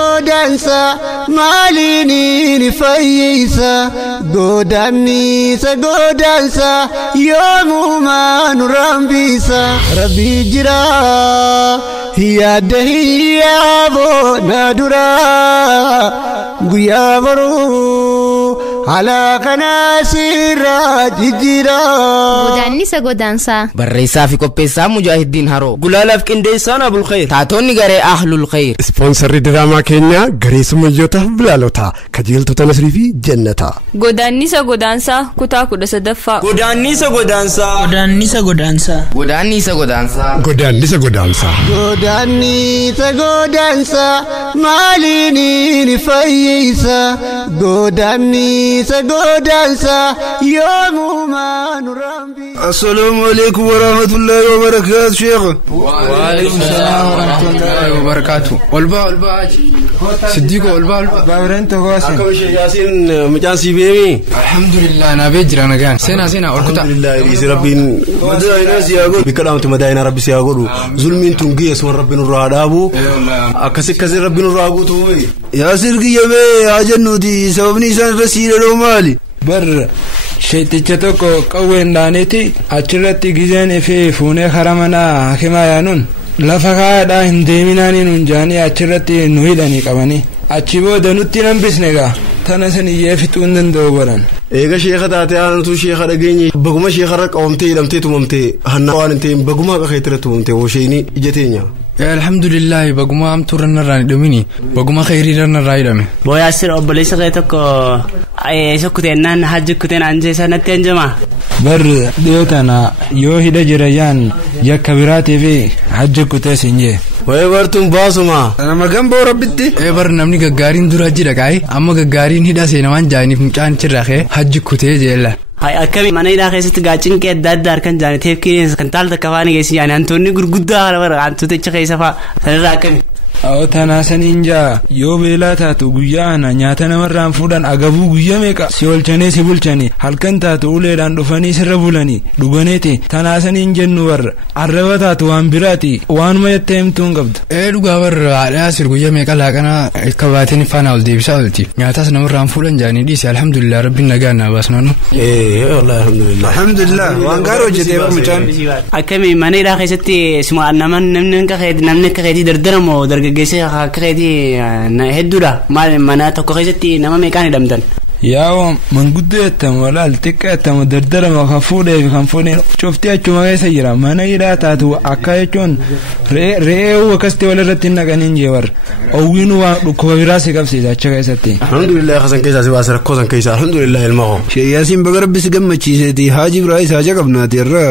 Godaannisa maalini ni fayyisa godaannisa yoomuma nurambisa rabbi jira hiyaabo nadura guyabaru ala kanasira jijira godaannisa barreessaa fi qopheessaa Mujaahidiin Haroo gulaalaaf qindeessaan Abul Khair taatonni garee Ahlul Khair sponsorri diraamaa keenya garee sumayyoota bilaalota kajeeltota nasrii fi jannata godaannisa kutaa 13ffaa godaannisa maalini ni fayyisa godaannisa yoomuma nurambi. Assalamu alaikum wa rahmatullahi wa barakatuh Sheikh. Wa alaikum salam wa rahmatullahi wa barakatuh. Olba Siddiqo olba Babrento Gosen. Akawish Yasin mujan sibemi. Alhamdulillah na bejira nagan. Sena olkuta. Alhamdulillah isi rabbin madaina siyago bikadamtu madaina rabbi siyago zulmin tungi aswa rabbin radabu akasi rabbin ragutu Yasir giyabe ajanudi sababni san rasile mali bar shayticha tokko qawween dhaaneti achirratti gizeen ifee fuunee haramana himayaanun lafa kaadha hin deeminaanii nun jaanii achirratti nu hidhanii qabanii achi booda nutti nambisnega tana san iyyee fixuu hin danda'u baran eega sheekha taate aantu sheekha dhageenye baguma sheekharra qawamtee hidhamtee tumamtee hanna waan hin ta'in baguma qaqeetira tumamtee wosheyni ijateenya alhamdulillah baguma amturranarraan hidhamini baguma khayriirranarraa hidhame booyaasir obboleessa kee tokko sokkuteennan hajji kuteen anjeesa natti anjama bar dhiyootana yoo hidha jirayaan yakka biraatii fi hajji kutee sinjee waye bartun baasuma nama gamboo rabbitti bar namni gaggaariin dura hajji dhaqaayi amma gaggaariin hidha seenamaan jaaniif mucaan chirraqee hajji kutee jeella akkami mana hidhaa keessatti gaachinqee adda addaa harkan jaane teefkiin kan taal takka faani geessi jaane hantoonni gurguddaa hantuuticha keessa faa sanirraa akkami Tanaasanin jaa yoo beelaa taatu guyyaa ana nyaata namarraan fuudhan agabuu guyyaa meeqa si olchanii si bulchanii halkan taatu uleedhaan dhufanii sirra bulanii dhuganeeti tanaasanin jennu warra arraba taatu waan biraati waanuma jettee himtuun qabdu dhugaa warra haadhaa sir guyyaa meeqa laaqanaa akka baateen faana ol deebisaa olti nyaataas namarraan fuudhan jaanii dhiise alhamdulillah rabbiin nagaa naa baasnanu alhamdulillah waan gaarii hojjetee mucaan akkami mana hidhaa keessatti namni akka keetii dardaramoo dargaggeessa akka keetii hedduudha maal mana tokko keessatti nama meeqaan hidhamtan yaa'u manguddoo jettamu walaal xiqqaa jettamu dardarama kan fuudhee fi kan fuudhee cuftii achuma keessa jira mana hidhaa taatu akka jechuun re'ee akkasitti walirratti hin naqaniin jeewar owwiin waa dhukkuba biraa si qabsiisa acha keessatti alhamdulillah kasan keessaa si baasa rakkoo san keessaa alhamdulillah ilmaho sheeyyaasiin baga rabbi si gammachiiseeti haaji biraa isaa jaqabnaati irra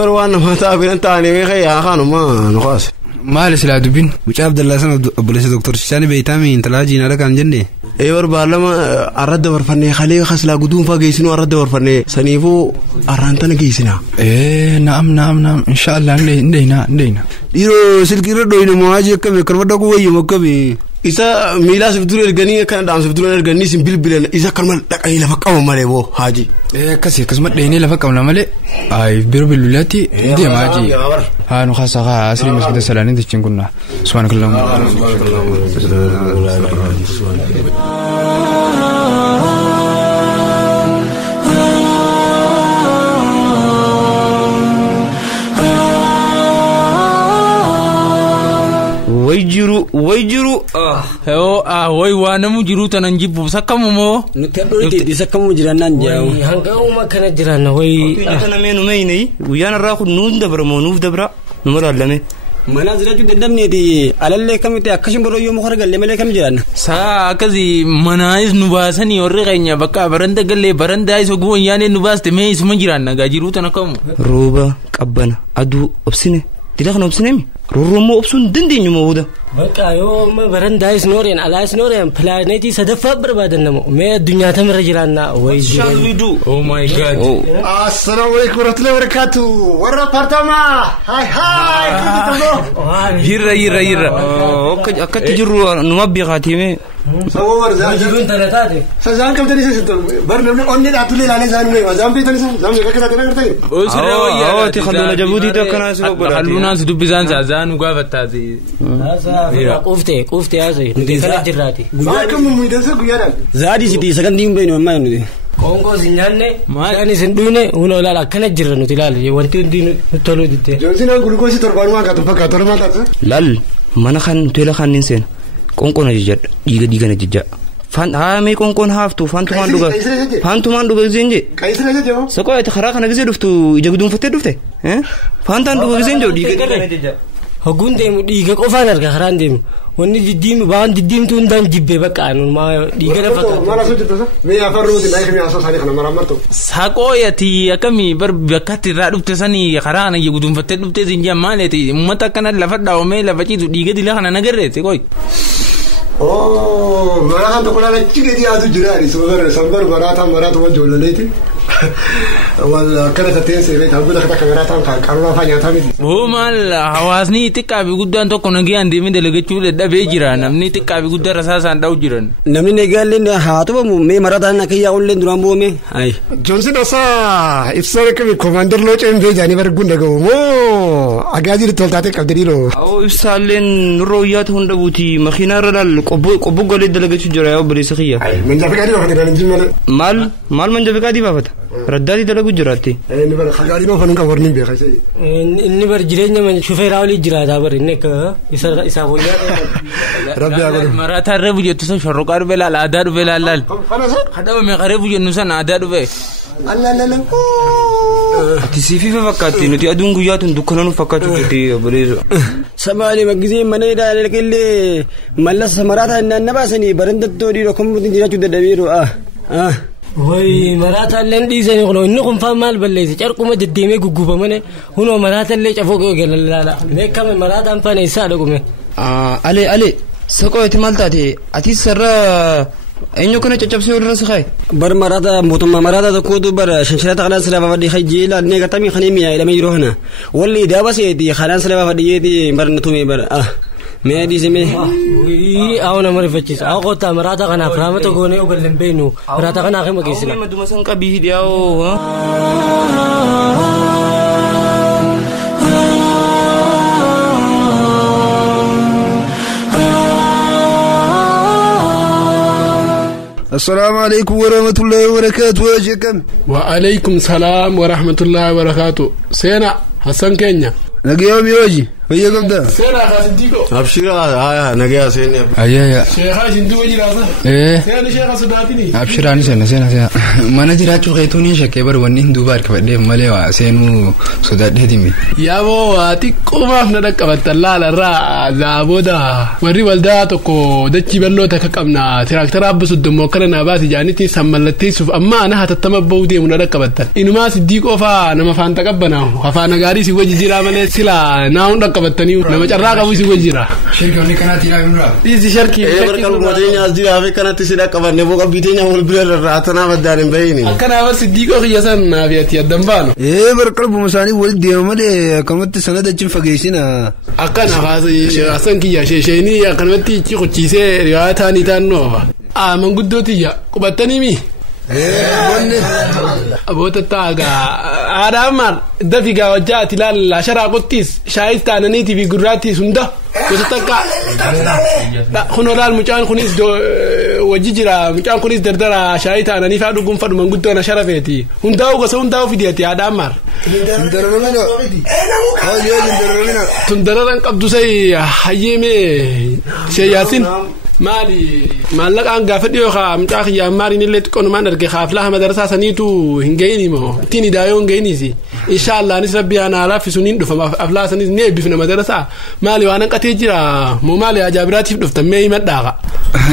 bar waan namaa taa'abinan ta'anii beekee yaa kaanuma nuqaase maal silaa dubbin mucaa abdallaa sana obboleessa doktor Shisaanii beeytaami intalaa jiinaadha kan jenne barbaalama arradda barfannee kalee kaslaa guduunfaa geessinu arradda barfannee saniifuu arraantana geessina naam inshaallah ndeyna dhiiroo silkiirra dhoyne mo'aaji akkami akkanuma dhaquu wayyuma akkami isa miilaas if dura erganii akkana dhaamsa if dura erganii sin bilbilan isa akkanuma dhaqanii lafa qaban malee boo haaji akkasuma dheenee lafa qabna malee biro bilbilaatti deemaa ji haa nu khaasaa asrii masjida salaanii dachin kunna subhanakallah wayjiru way waanamu jiru tanan jibbu sakkamumoo nuti adootti sakkamu jirannan jaawu hangauma kana jiranna way kana meenu meeyni guyaan irraa kun nuuf dabra moo nuuf dabra numa lallame mana jiraachuu dandamneeti alallee kamite akkashin boroo yoo muka galle malee kam jiranna saa akkasi manaayis nu baasanii warri keenya bakka baranda galle barandaa isa guwan yaane nu baaste mee isuma jiranna gaa jiru tan akkamu rooba qabbana aduu obsine dila kana obsineemi rorroommoo obsuun dandeenyu moo buda Bakka yoo barandaa isnooreen alaa isnooreen pilaaneetii sadaffaa barbaadannamu mee addunyaa tamirra jiraannaa wayi. Shall we do? Oh my God. Assalaamu alaikum warahmatullahi wabarakatuh. Warra apartamaa. Hai. Yirra. akkatti jirru numa biqaatime. Saboo warza. Jiruun tana taate. Sazaan qabdanii sitti bar namni onni dhaatulee ilaalee isaan mee wazaan beektan isaan namni akka taate nagartanii. Osiree wayyaa. Ti khalluna jabuutii takkanaa si godhaati. Khallunaan si dubbisaan saazaan nu gaafattaati. Quuftee haasa'e nuti kana jirraati. Akka mummiidhansa guyyaadhaan. Zaadii sitii sagantii hin beeknu ammaa nuti. Qoonqoo si nyaanne kan isin dhuune hunoo ilaala akkana jirra nuti ilaala wanti hundi nutti toluu diddee. Joonsinaan gulukoosi torbaanumaan kaatu fakkaatu ormaa taate. Lal mana kan teela kan nin seen qoonqoon ajajadha dhiiga na jijja. Haamee qoonqoon haaftu faantumaan dhuga giseen jee. Qayyisira jechuun. Soqoo ati karaa kana gisee dhuftu ija guduunfattee dhufte. Faantaan dhuga giseen jiru dhiiga na jijja. Hogguun deemu dhiiga qofaan arga karaan deemu. Wanni diddiimtuu hundaan jibbee bakka anumaa dhiiga na fakkaatu. Maal asoo jirtu sa? Mee afaan rooti naa eegamee asoo isaanii kana maraan martu. Saqooyati akkamii bakkatti irraa dhufte sanii karaa kana guduunfattee dhufte zinjaa maaleeti uummata akkana lafa dhaawamee lafa ciisu dhiiga dilaa kana nagarreeti qoy. Maraataan tokko laala cigeetii haatu jiraani sambar maraataan wajjoolaleeti. Akkana tateen seeree taa'uudha akka maraataan qaruuraa fa'aa nyaataa miti. Maal hawaasni xiqqaa fi guddaan tokko nagayaan deemee dalagachuu dadhabee jira namni xiqqaa fi guddaa rasaasaan dha'u jiran. Namni nagayaan haa tubamu mee maraataan akka yaa'ullee duraan bu'ame. Joonsin osaa ibsaa akkami koomaandar loocee hin beejaanii barguun dhaga'u moo agaajii toltaatee qabdaniiroo. Ibsaalleen nurra wayyaa ta'uu dhabuuti makiinaarra laal qobbo golee dalagachuu jira yaa obboleessa kiyya. Manjaafiqaadii baafate dhaan hin malee. Maal manjaafiqaadii baafata? Raddaatii dalaguu jiraatti. Inni bara hagaadii baafan kan warri hin beekaa isa. Inni bara jireenya shufeeraa olii jiraataa bara inni akka isaa wayyaa. Rabbi haa godhu. Maraataa irree bujjettu san shorroqaa dhufee laal aadaa dhufee laal. Hadhaabame qaree bujjennu san aadaa dhufee. Ati siififa fakkaatti nuti aduun guyyaa tun dukkana nu fakkaachuu jirti obboleessa. Sabaalee maggisee mana hidhaa illee mallas maraataa innaan na baasanii barandattoo dhiiroo kommuutiin jiraachuu dadhabeeru. Wayi maraataan dhiisanii kun inni kun faan maal balleesse carquma deddeemee guggubamane hunoo maraataan cafoo galalaala meeqame maraataan faan eessaa dhaqume. Ale saqoo itti maal taate ati sarara eenyu kana caccabsee walirra si kaaye. Bar maraata mootummaa maraata tokkootu bara shanshirata kanaan silaa fadhii hajjii ilaalnee gatamii kan mi'a jedhamee jiru kana walli daabaseeti kanaan silaa fadhiyeeti barna tume bara mee dhiisime. Awna marifachiisa aw qotaa maraata kanaaf raamata goonee ogalleen beenu maraata kanaaf hima geessina. Maduma san qabii hidhaa'oo. السلام عليكم ورحمة الله وبركاته يا جكم. وعليكم السلام ورحمة الله وبركاته. سينا حسن كينيا. نجيهم يوجي. ويا قبدا. سينا خاسديكو. أبشر نجيا سينا. أيه. شيخ هاشندو وجي راسه. إيه. سينا شيخ سداتني. أبشر أنا سينا. ما نجرا شوكيتوني شكيبر ونين دوبار كبدي مليوا سينو سدات هديمي. يا بو أتيكو ما فينا كبتلا لرا زابودا. وري والدا تكو دتشي بلو تككمنا تراكتر أبو سدمو كرنا باسي جانتي سملتي سوف أما أنا هتتمبو دي منا كبتل. إنما سديكو فا نما فان تكبنا. خفا نجاري سوى جيرا ملة سلا ناون كبتني. نما جرا كابو سوى جيرا. شركة وني كانت يلا منورا. إيزي شركة. إيه بركة مدينة أزدي أبي كانت تسيدا كبرنا بوكا بيتنا والبلاد راتنا بدارين بيني. أكنا بس سديكو خياسان نبيتي الدمبانو. إيه بركة بمساني ولدي أمالي كمت سنة دجين فجيسنا. أكنا هذا أصلاً كيا شيني أكنا تي كي تشيسه رياضة تانو. من قدوتي يا كبتني مي. أبوت التاجا أرامر دفيقة وجات لا شرا قطيس شايف تانني تبي قراتي سندا وتتكا لا خنورال مجان خنيس دو وجيجرا مجان خنيس دردرا شايف تانني فادو قم فادو من قدونا شرفيتي هنداو قصون داو في ديتي أرامر تندرنا قبضو سي حيمي شياسين مالي مالك أن قافت يوخا متاخ يا مارين اللي تكون ما نرجع خافلها مدرسة سنيتو هنجيني مو تيني دايون جيني سي إن شاء الله نسربي أنا على في سنين دفع أفلا سنين نبي في المدرسة مالي وأنا كتيجرا مو مالي أجابراتي دفع مي مدعا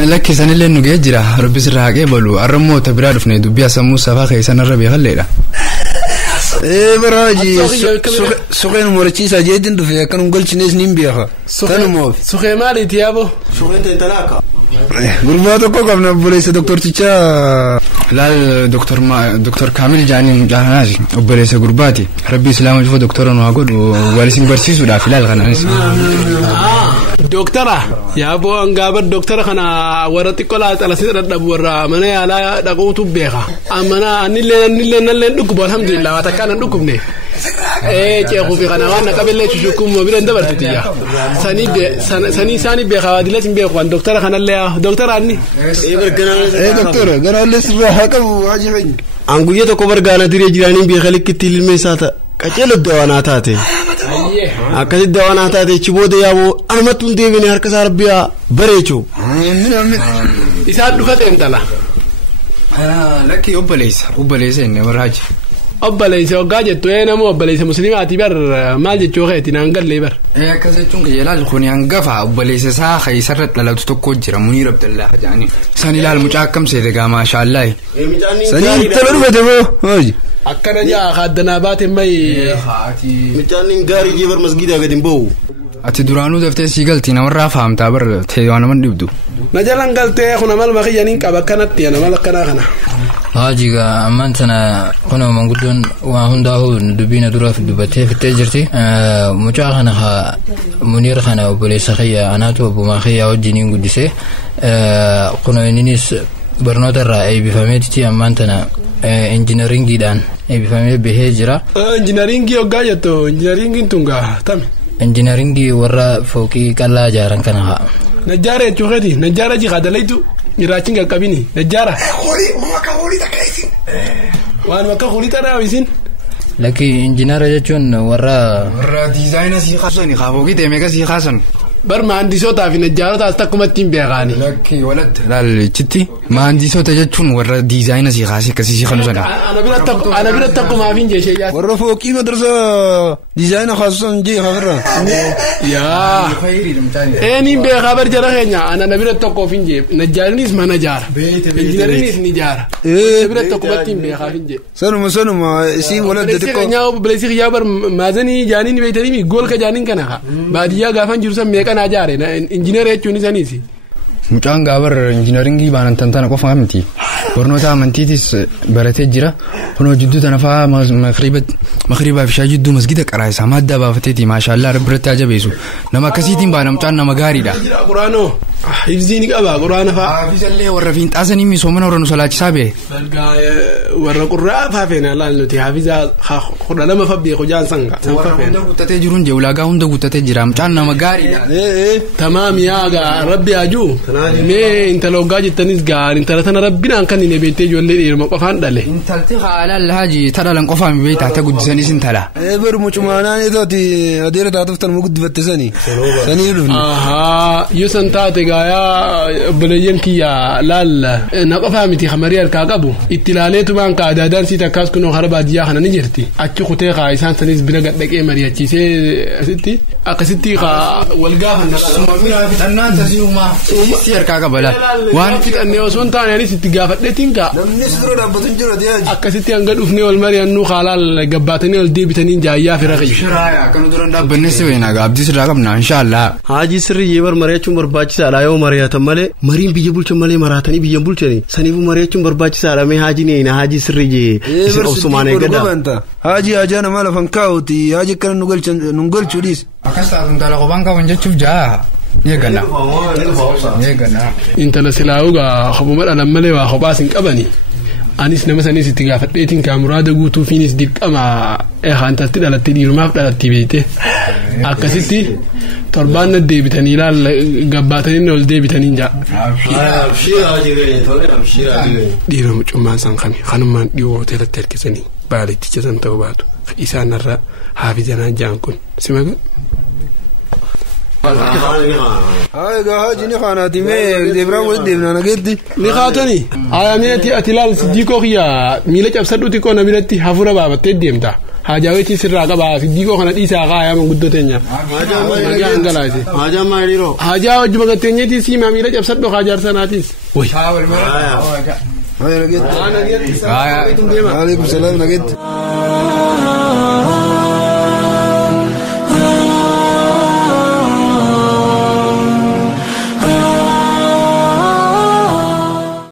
لك سنة اللي نجي جرا ربي سرها قبلو الرمو تبرار في ندو بيا سمو سفاخي سنة ربي خلينا Baraaji suqeen morachiisaa jeedin dhufe akkan ungolchines nin beeka. Tanumoof. Suqee maaliiti yaabo? Suqeen ta'e talaaka. Gurbaa tokko qabna obboleessa doktortichaa. Laal doktor Kaamil Jaaniin Jaanaasi obboleessa gurbaati. Rabbi Islaama cufa doktora nu haa godhu walisin barsiisuudhaaf ilaal kanaanis. Doktora yaaboo angaabar doktora kana warra xiqqoo laaxalasii dadhabu warra mana yaalaa dhaquutu beeka. Amana anillee dhukkubu alhamdulillah waa takkaan hin dhukkubne. Ceekuu fi kana waan naqabeellee shushukkuma bira hin dabartitiyya. Sanii isaanii beeka waadilas hin beeku waan doktora kanallee doktora anni. Doktora ganaallee sirraa haa qabu waa jifeenya. An guyyaa tokko bargaana diree jiraaniin beeka likkitti ilmee isaa ta'a. Qaceeloo dawaanaa taate. Akkasitti dawaanaa taate achi booda yaaboo anumatti hin deebine harka isaa rabbiyaa bareechuu. Isaan dhufate intala. Lakkii obboleessa inni baraaji. Obboleessa waggaa jettu namoo obboleessa musliimaati bar maal jechuu keeti naan gallee bar. Akkas jechuun kiyya ilaal kun hangafa obboleessa isaa keessarra dhalatu tokko jira Muniir Abdallaa jedhanii. Isaan ilaal mucaa akkam seete gaa maashaallah. Sanii tala dhufate moo? Akkana jaa haaddanaa baate mayi. Mucaan gaarii jee bar masgiidaa gadi hin ba'u. Ati duraanuu daftee sii galtii namarraa fahamtaa bar ta'e waan naman dhibdu. Na jalan galtee kun amal makiyyaniin qaba akkanatti namal akkanaa kana. Haajiga ammaan sana kun manguddoon waa hundaa'uu dubbiina duraaf dubbattee fittee jirti. Mucaa kana Muniir kana obboleessa kiyya anaatu obbumaa kiyyaa wajjiniin guddisee kun innis barnoota irraa eebbifameeti ammaan tana injiinaringiidhaan eebbifamee bahee jira. Injiinaringii hoggaa jettu injiinaringiin tungaa tami. Injiinaringii warra fooqii qal'aa ijaaran kana haa. Najjaara jechuu keeti najjaara jihaa dalaytu jiraachiin qaqqabini najjaara. Horii takka isin. Waan bakka horii taraa isin. Lakki injiinaara jechuun warra diizaayina sii kaasani fooqii ta'e meeqa sii kaasan. Bar maandisootaa fi najjaarotaas takkumatti hin beekaani. Lakki walad laalichitti maandisoota jechuun warra diizaayina sii kaasee akkasii sii kanu sana. Ana bira takkumaaf hin jeeshee jaati. Warra fooqii madrasa diizaayina kaasusan jee kafirra. Yaa. Ni beekaa bar jara keenya ana bira tokkoof hin jee najjaarinis mana jaara. Injiinarinis ni jaara. Bira takkumatti hin beekaaf hin jee. Sanuma isiin walad xiqqoo. Bileessi xiyyaa bar maazanii jaaniin beeytanii goolka jaaniin kana baadiyyaa gaafan jiru san meeqa naa jaare injiineera jechuun isaaniis. Mucaan gaabar injiinaringii baanan tantana qofa miti. Barnoota amantiitis baratee jira. Kunoo jidduu tana fa'aa makriibaa fi jidduu masgida qaraa isaa madda baafateeti maashaallah rabbi irratti ajabeessu. Nama akkasiitiin baana mucaan nama gaariidha. Quraanoo hifziin qaba quraana fa'aa. Hafizallee warra fiinxaasanii misoomana warra nu solaachisaa bee. Warra qurraa faafeena laal nuti hafizaa 12 fabbee hojaan sanga. Warra hunda guuttatee jiruun jee ulaagaa hunda guuttatee jira mucaan nama gaariidha. Tamaam yaagaa rabbi ajuu. Mee intala hoggaa jettanis gaar intala tana rabbinaan kan hin beektee ijoollee dhiiruma qofaan dhale. Intalti haalaan laaji tadhalan qofaan beektaa ta guddisanis intala. Bar mucumaanaan itooti adeera taatuuf tanuma guddifatte sanii. Sanii dhufne. Yoo san taate gaayaa obboleeyyan kiyya laal na qofaa miti hamarii harkaa qabu. Itti ilaaleetumaan ka adaadaan siit akkas kunoo hara baadiyyaa kana ni jirti. Achi kutee kaa isaan sanis bira gadhaqee mari'achiisee asitti akkasitti kaa wal gaafanna. Sumaamiraa fixannaan tasiihumaa. Si harkaa qabala. Waan fixannee osoo hin taane anis itti gaafadheetiin kaa. Namnis dura dhaabbatu hin jiru dhiyaaji. Akkasitti hanga dhufnee wal mari'annuu haalaal gabbaatanii ol deebitanii jaayyaa fi raqi. Shiraaya akkana dura dhaabbanne si beena gaabdii sirraa qabna inshaallah. Haajii sirrii bar mari'achuun barbaachisaadha yoo mari'atan malee mariin biyya bulchan malee maraatanii biyya bulchani saniifuu mari'achuun barbaachisaadha mee haajii neena haajii sirrii jee isin obsumaan eeggadha. Haajii haajaa nama lafan kaa'uti haajii akkana nu galchuu dhiis. Akkas taatu intala qophaan qaban jechuuf jaa. Eegganna. Intala silaa'uugaa kopuma dhalan malee waa kophaas hin qabani. Anis nama sanis itti gaafadheetiin kaamuraada guutuufiinis dirqama intalti dhalatti dhiirumaaf dhalatti beekte. Akkasitti torbaan deebitanii ilaal gabbaatanii ol deebitanii jaa. Dhiira mucummaan san kami kanumaan dhiyoo hoteelatti harkisanii baalitticha san ta'uu baatu. Isaan irra haafizanaan jaan kun simaga. Egaa haji ni khaanaati mee deebiraan walitti deebinaan ageetti. Ni khaatanii. Ayameeti ati laal siddiiqoo kiyyaa miila cabsadhuuti koo na biratti hafuura baabattee deemta. haajaawwetii sirraa qabaa siddiiqoo kana dhiisaa kaayaa manguddoo teenya. Haajaa maaliiroo? Haajaa wajjuma gatteenyeetii siimaa miila cabsadho haajaarsanaatis. Waalaikum salaam nageetti.